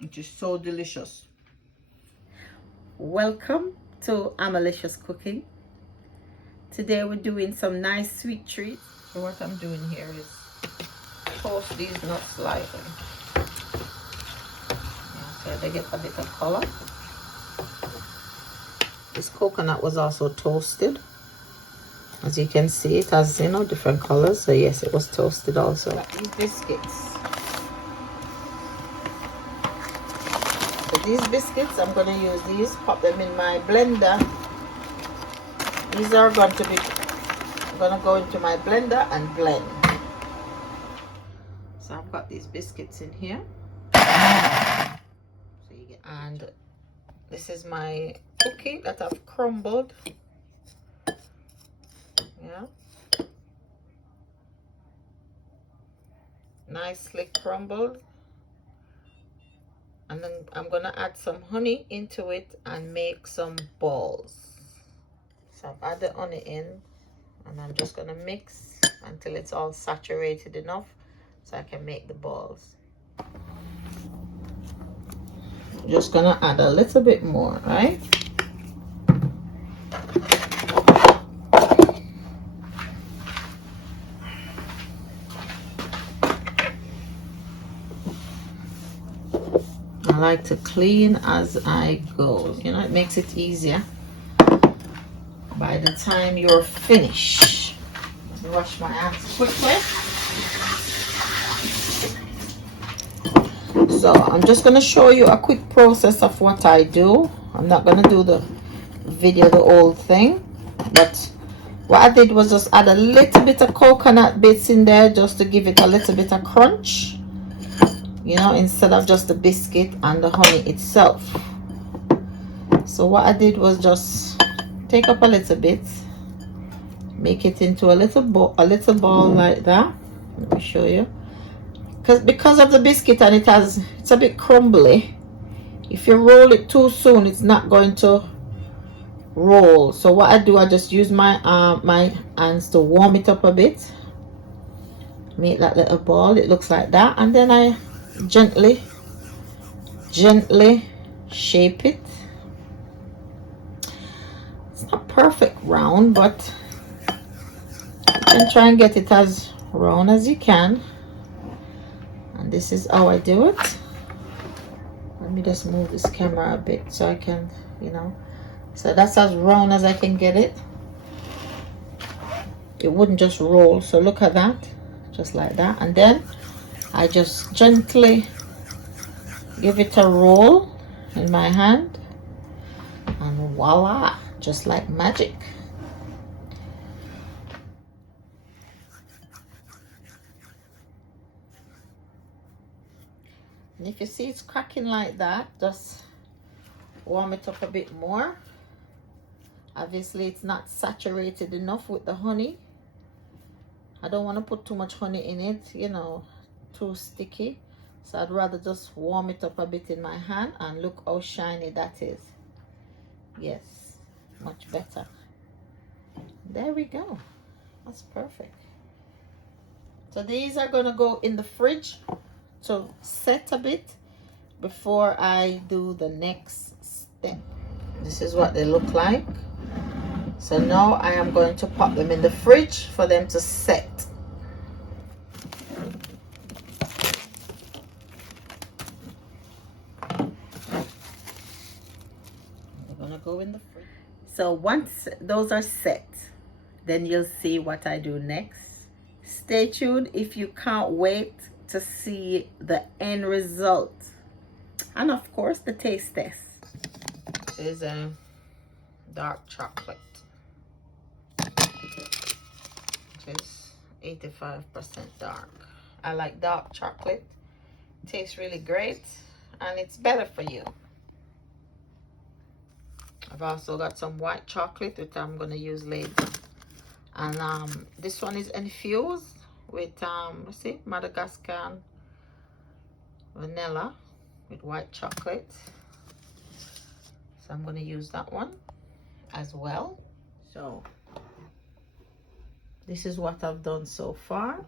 which is so delicious. Welcome to Amelicious Cooking. Today we're doing some nice sweet treats. So what I'm doing here is toast these nuts slightly. So they get a bit of color. This coconut was also toasted. As you can see, it has, you know, different colors. So yes, it was toasted also. These biscuits. So these biscuits, I'm going to use these, pop them in my blender. These are going to be, I'm going to go into my blender and blend. So I've got these biscuits in here. So you get, and this is my cookie that I've crumbled. Yeah. Nicely crumbled. And then I'm gonna add some honey into it and make some balls. So I've added the honey in, and I'm just gonna mix until it's all saturated enough so I can make the balls. I'm just gonna add a little bit more, right? I like to clean as I go. You know, it makes it easier by the time you're finished. Let me wash my hands quickly. So I'm just going to show you a quick process of what I do. I'm not going to do the video, the whole thing, but what I did was just add a little bit of coconut bits in there just to give it a little bit of crunch, you know, instead of just the biscuit and the honey itself. So what I did was just take up a little bit, make it into a little ball like that. Let me show you. Because of the biscuit and it's a bit crumbly. If you roll it too soon, it's not going to roll. So what I do, I just use my hands to warm it up a bit, make that little ball. It looks like that, and then I gently shape it. It's not perfect round, but you can try and get it as round as you can. And this is how I do it. Let me just move this camera a bit so I can, you know. So that's as round as I can get it. It wouldn't just roll. So look at that, just like that. And then I just gently give it a roll in my hand, and voila, just like magic. And if you see it's cracking like that, just warm it up a bit more. Obviously it's not saturated enough with the honey. I don't want to put too much honey in it, you know, too sticky. So I'd rather just warm it up a bit in my hand, and look how shiny that is. Yes, much better. There we go. That's perfect. So these are going to go in the fridge to set a bit before I do the next step. This is what they look like. So now I am going to pop them in the fridge for them to set. They're gonna go in the fridge. So once those are set, then you'll see what I do next. Stay tuned if you can't wait to see the end result. And of course, the taste test. This is a dark chocolate, which is 85% dark. I like dark chocolate. Tastes really great, and it's better for you. I've also got some white chocolate, which I'm going to use later. And this one is infused with let's see, Madagascar vanilla with white chocolate. So I'm going to use that one as well. So this is what I've done so far.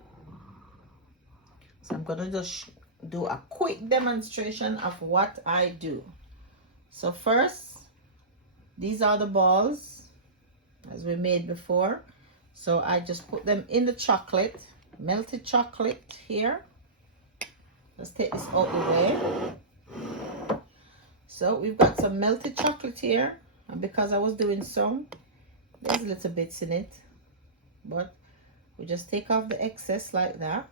So I'm going to just do a quick demonstration of what I do. So first, these are the balls as we made before. So I just put them in the chocolate, melted chocolate here. Let's take this out the way. So we've got some melted chocolate here, and because I was doing some, there's little bits in it, but we just take off the excess like that,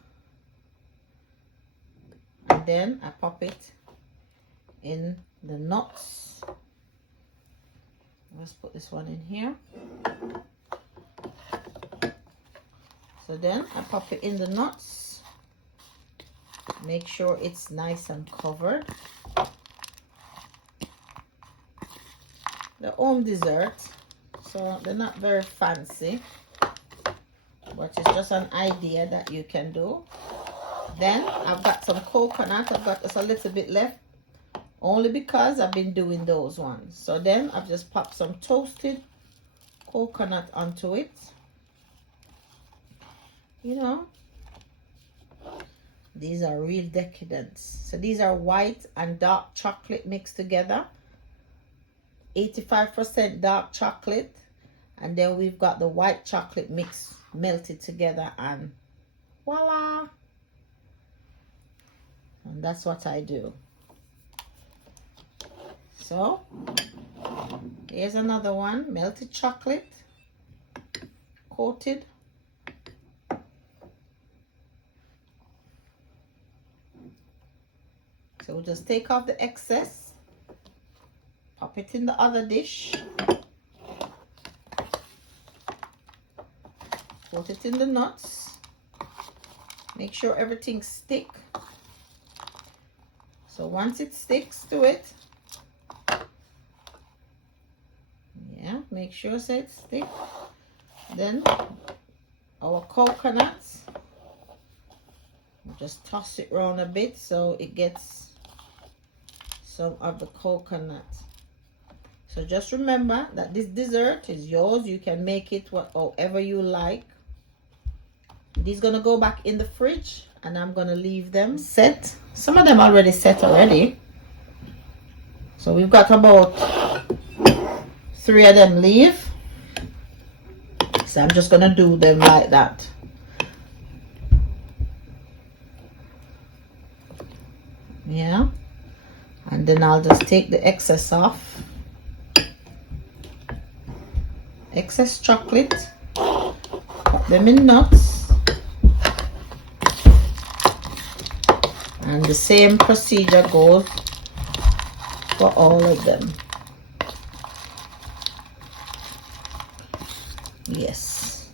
and then I pop it in the nuts. Let's put this one in here. So then I pop it in the nuts, make sure it's nice and covered. The home dessert, so they're not very fancy, but it's just an idea that you can do. Then I've got some coconut. I've got just a little bit left, only because I've been doing those ones. So then I've just popped some toasted coconut onto it. You know, these are real decadent. So these are white and dark chocolate mixed together. 85% dark chocolate, and then we've got the white chocolate mix melted together, and voila. And that's what I do. So here's another one, melted chocolate coated. So we'll just take off the excess, pop it in the other dish, put it in the nuts, make sure everything sticks. So once it sticks to it, yeah, make sure so it sticks. Then our coconuts, just toss it around a bit so it gets some of the coconut. So just remember that this dessert is yours. You can make it however you like. These gonna go back in the fridge, and I'm gonna leave them set. Some of them already set already. So we've got about 3 of them leave. So I'm just gonna do them like that. Yeah, and then I'll just take the excess off. Excess chocolate, put them in nuts, and the same procedure goes for all of them. Yes.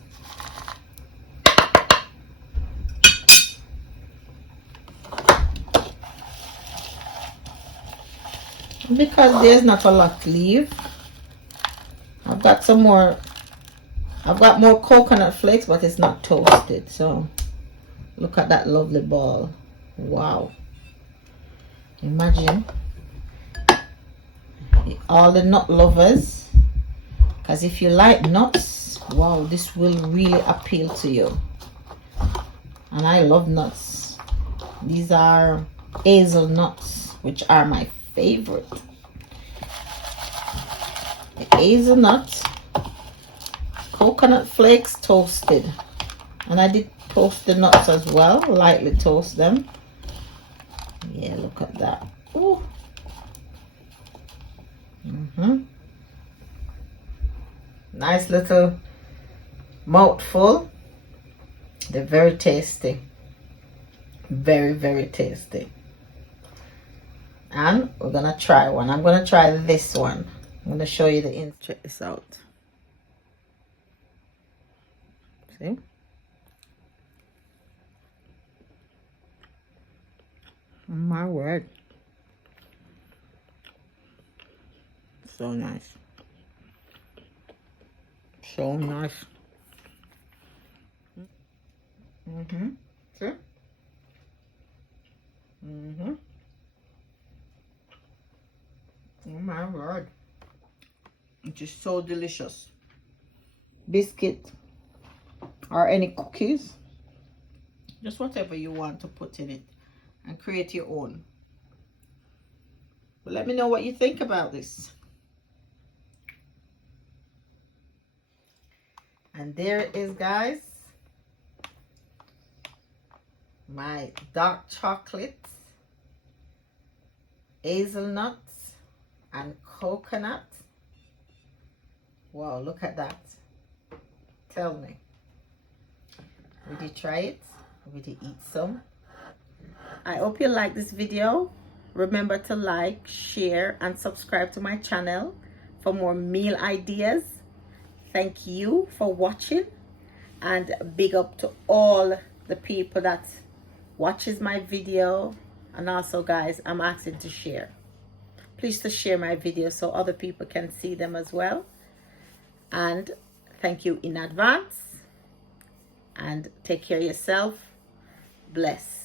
Because there's not a lot to leave, I've got some more. I've got more coconut flakes, but it's not toasted. So look at that lovely ball. Wow. Imagine all the nut lovers, because if you like nuts, wow, this will really appeal to you. And I love nuts. These are hazelnuts, which are my favorite. The hazelnut, coconut flakes toasted, and I did toast the nuts as well, lightly toast them. Yeah, look at that. Ooh. Nice little mouthful. They're very tasty, very, very tasty. And we're gonna try one. I'm gonna try this one. I'm gonna show you the inside. Check this out. See? Oh my word. So nice. So nice. See? Oh my word. It is so delicious. Biscuit or any cookies, just whatever you want to put in it. and create your own. But let me know what you think about this. And there it is, guys. My dark chocolate, hazelnuts, and coconut. Wow, look at that. Tell me, would you try it? Would you eat some? I hope you like this video. Remember to like, share, and subscribe to my channel for more meal ideas. Thank you for watching, and big up to all the people that watches my video. And also, guys, I'm asking to share. Please to share my video so other people can see them as well. And thank you in advance, and take care of yourself. Bless.